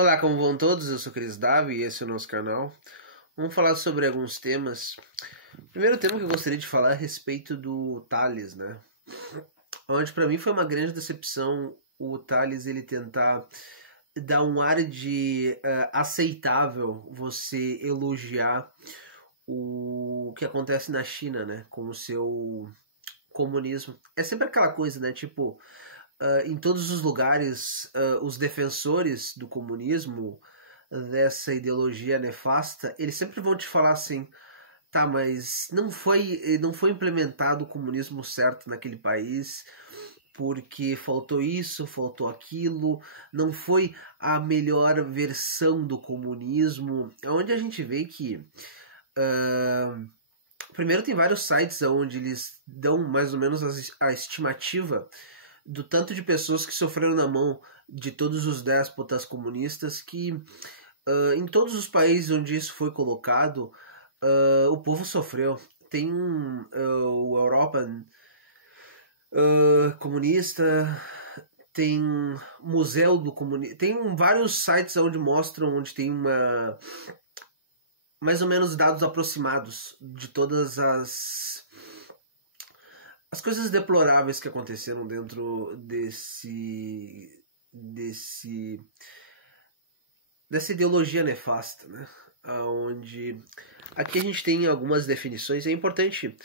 Olá, como vão todos? Eu sou Cris Davi e esse é o nosso canal. Vamos falar sobre alguns temas. O primeiro tema que eu gostaria de falar é a respeito do Thales, né? Onde para mim foi uma grande decepção o Thales ele tentar dar um ar de aceitável você elogiar o que acontece na China, né? Com o seu comunismo. É sempre aquela coisa, né? Tipo, em todos os lugares, os defensores do comunismo, dessa ideologia nefasta, eles sempre vão te falar assim, tá, mas não foi implementado o comunismo certo naquele país, porque faltou isso, faltou aquilo, não foi a melhor versão do comunismo, onde a gente vê que primeiro tem vários sites onde eles dão mais ou menos a estimativa do tanto de pessoas que sofreram na mão de todos os déspotas comunistas, que em todos os países onde isso foi colocado, o povo sofreu. Tem o Europa comunista, tem Museu do Comunismo, tem vários sites onde mostram, onde tem mais ou menos dados aproximados de todas as coisas deploráveis que aconteceram dentro dessa ideologia nefasta, né? Onde aqui a gente tem algumas definições. É importante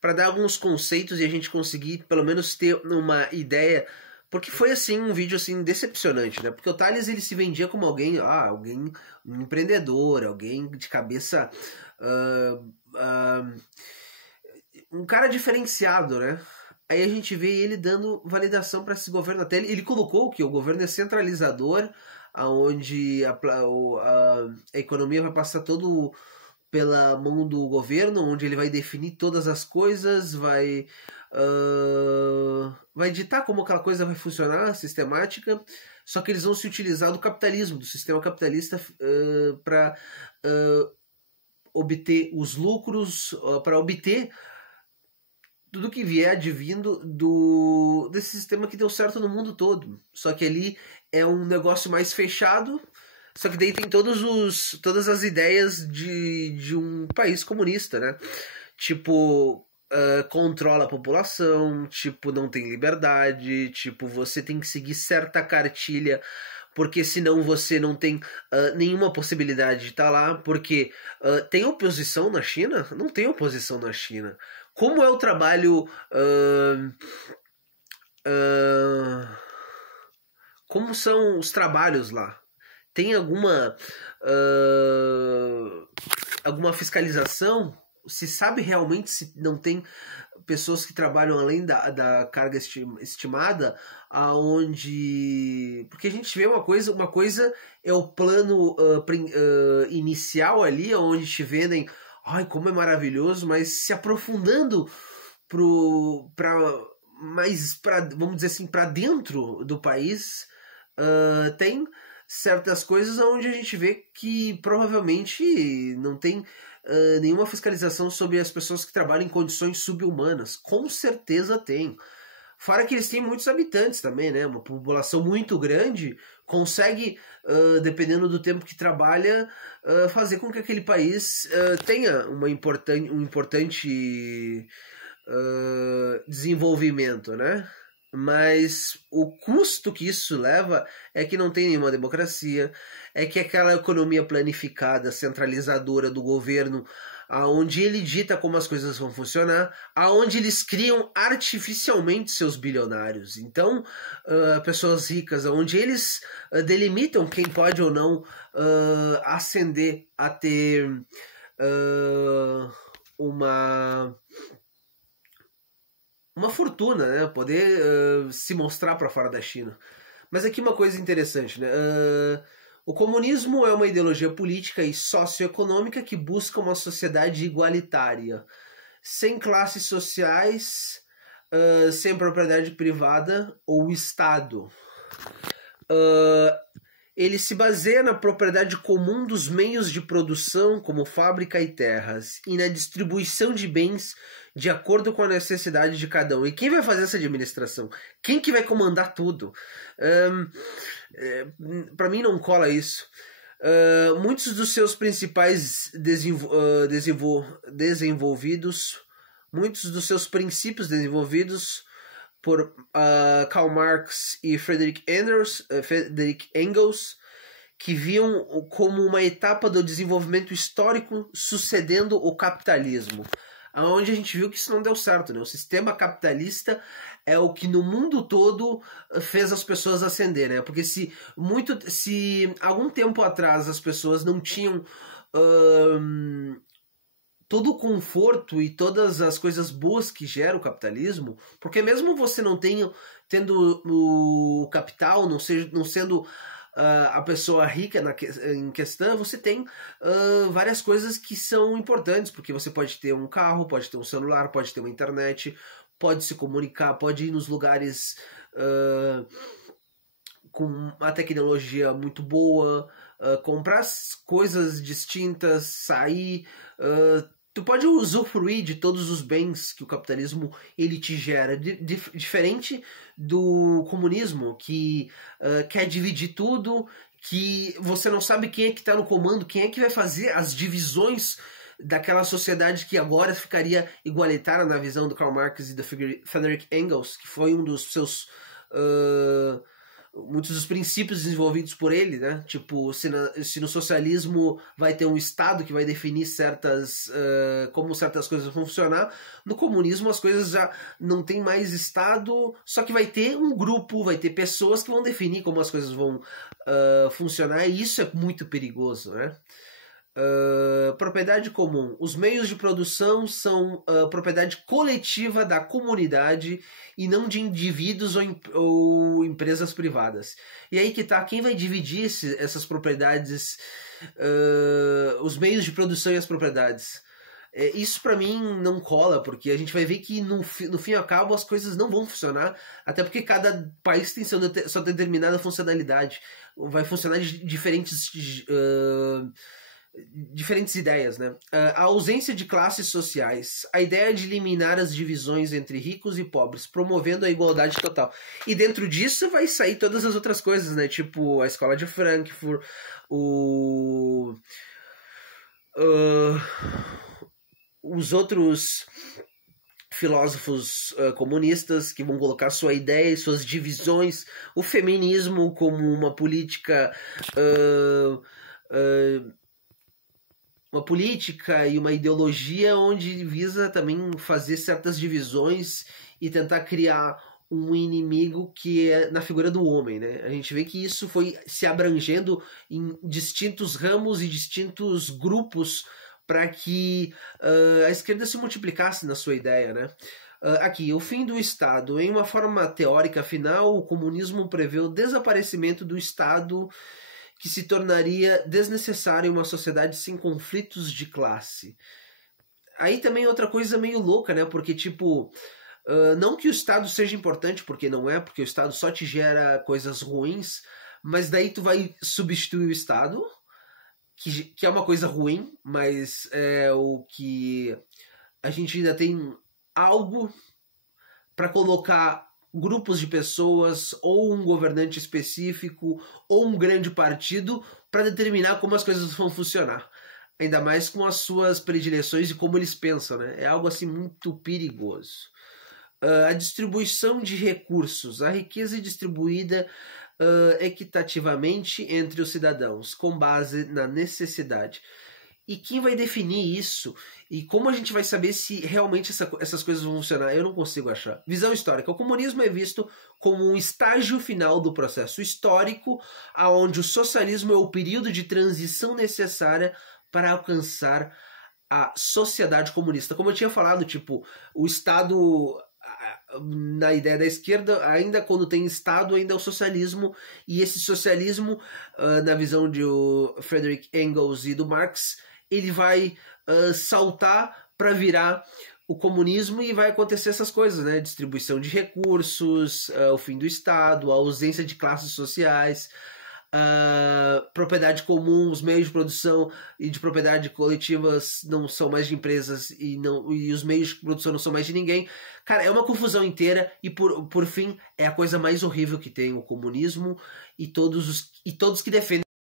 para dar alguns conceitos e a gente conseguir pelo menos ter uma ideia, porque foi assim um vídeo assim decepcionante, né? Porque o Thales ele se vendia como alguém um empreendedor, alguém de cabeça um cara diferenciado, né? Aí a gente vê ele dando validação para esse governo. Até ele colocou que o governo é centralizador, onde a economia vai passar todo pela mão do governo, onde ele vai definir todas as coisas, vai ditar como aquela coisa vai funcionar, sistemática, só que eles vão se utilizar do capitalismo, do sistema capitalista, para obter os lucros, para obter tudo que vier advindo desse sistema que deu certo no mundo todo. Só que ali é um negócio mais fechado, só que daí tem todas as ideias de um país comunista, né? Tipo, controla a população, tipo, não tem liberdade, tipo, você tem que seguir certa cartilha, porque senão você não tem nenhuma possibilidade de estar lá, porque tem oposição na China? Não tem oposição na China. Como é o trabalho... como são os trabalhos lá? Tem alguma fiscalização? Se sabe realmente se não tem pessoas que trabalham além da carga estimada, aonde... Porque a gente vê uma coisa é o plano inicial ali, onde te vendem, ai, como é maravilhoso, mas se aprofundando vamos dizer assim, para dentro do país, tem certas coisas onde a gente vê que provavelmente não tem nenhuma fiscalização sobre as pessoas que trabalham em condições subhumanas. Com certeza tem. Fora que eles têm muitos habitantes também, né? Uma população muito grande consegue, dependendo do tempo que trabalha, fazer com que aquele país tenha um importante desenvolvimento, né? Mas o custo que isso leva é que não tem nenhuma democracia, é que aquela economia planificada, centralizadora do governo, aonde ele dita como as coisas vão funcionar, aonde eles criam artificialmente seus bilionários. Então, pessoas ricas, aonde eles delimitam quem pode ou não ascender a ter uma fortuna, né? Poder se mostrar para fora da China. Mas aqui uma coisa interessante, né? O comunismo é uma ideologia política e socioeconômica que busca uma sociedade igualitária, sem classes sociais, sem propriedade privada ou Estado. ele se baseia na propriedade comum dos meios de produção, como fábrica e terras, e na distribuição de bens de acordo com a necessidade de cada um. E quem vai fazer essa administração? Quem que vai comandar tudo? Para mim não cola isso. Muitos dos seus principais muitos dos seus princípios desenvolvidos por Karl Marx e Friedrich Engels, que viam como uma etapa do desenvolvimento histórico sucedendo o capitalismo. Onde a gente viu que isso não deu certo, né? O sistema capitalista é o que no mundo todo fez as pessoas ascender, né? Porque se algum tempo atrás as pessoas não tinham todo o conforto e todas as coisas boas que gera o capitalismo, porque mesmo você não tendo o capital, não sendo a pessoa rica em questão, você tem várias coisas que são importantes, porque você pode ter um carro, pode ter um celular, pode ter uma internet, pode se comunicar, pode ir nos lugares com uma tecnologia muito boa, comprar coisas distintas, sair. Tu pode usufruir de todos os bens que o capitalismo ele te gera, diferente do comunismo, que quer dividir tudo, que você não sabe quem é que está no comando, quem é que vai fazer as divisões daquela sociedade que agora ficaria igualitária na visão do Karl Marx e do Friedrich Engels, que foi um dos seus muitos dos princípios desenvolvidos por ele, né? Tipo, se no socialismo vai ter um Estado que vai definir como certas coisas vão funcionar, no comunismo as coisas já não tem mais Estado, só que vai ter um grupo, vai ter pessoas que vão definir como as coisas vão funcionar, e isso é muito perigoso, né? Propriedade comum. Os meios de produção são propriedade coletiva da comunidade e não de indivíduos ou empresas privadas. E aí que tá, quem vai dividir essas propriedades, os meios de produção e as propriedades? Isso para mim não cola, porque a gente vai ver que no fim e ao cabo as coisas não vão funcionar, até porque cada país tem sua determinada funcionalidade, vai funcionar de diferentes ideias, né? A ausência de classes sociais, a ideia de eliminar as divisões entre ricos e pobres, promovendo a igualdade total. E dentro disso vai sair todas as outras coisas, né? Tipo a escola de Frankfurt, os outros filósofos comunistas que vão colocar sua ideia e suas divisões, o feminismo como uma política e uma ideologia onde visa também fazer certas divisões e tentar criar um inimigo que é na figura do homem, né? A gente vê que isso foi se abrangendo em distintos ramos e distintos grupos para que a esquerda se multiplicasse na sua ideia, né? Aqui, o fim do Estado. Em uma forma teórica final, o comunismo prevê o desaparecimento do Estado, que se tornaria desnecessário em uma sociedade sem conflitos de classe. Aí também outra coisa meio louca, né? Porque, tipo, não que o Estado seja importante, porque não é, porque o Estado só te gera coisas ruins, mas daí tu vai substituir o Estado, que é uma coisa ruim, mas é o que a gente ainda tem algo para colocar grupos de pessoas, ou um governante específico, ou um grande partido, para determinar como as coisas vão funcionar. Ainda mais com as suas predileções e como eles pensam, né? É algo assim muito perigoso. A distribuição de recursos. A riqueza é distribuída equitativamente entre os cidadãos, com base na necessidade. E quem vai definir isso? E como a gente vai saber se realmente essas coisas vão funcionar? Eu não consigo achar. Visão histórica. O comunismo é visto como um estágio final do processo histórico, onde o socialismo é o período de transição necessária para alcançar a sociedade comunista. Como eu tinha falado, tipo, o Estado, na ideia da esquerda, ainda quando tem Estado, ainda é o socialismo, e esse socialismo, na visão de Friedrich Engels e do Marx, ele vai saltar para virar o comunismo e vai acontecer essas coisas, né? Distribuição de recursos, o fim do Estado, a ausência de classes sociais, propriedade comum, os meios de produção e de propriedade coletivas não são mais de empresas e os meios de produção não são mais de ninguém. Cara, é uma confusão inteira e por fim é a coisa mais horrível que tem o comunismo e todos que defendem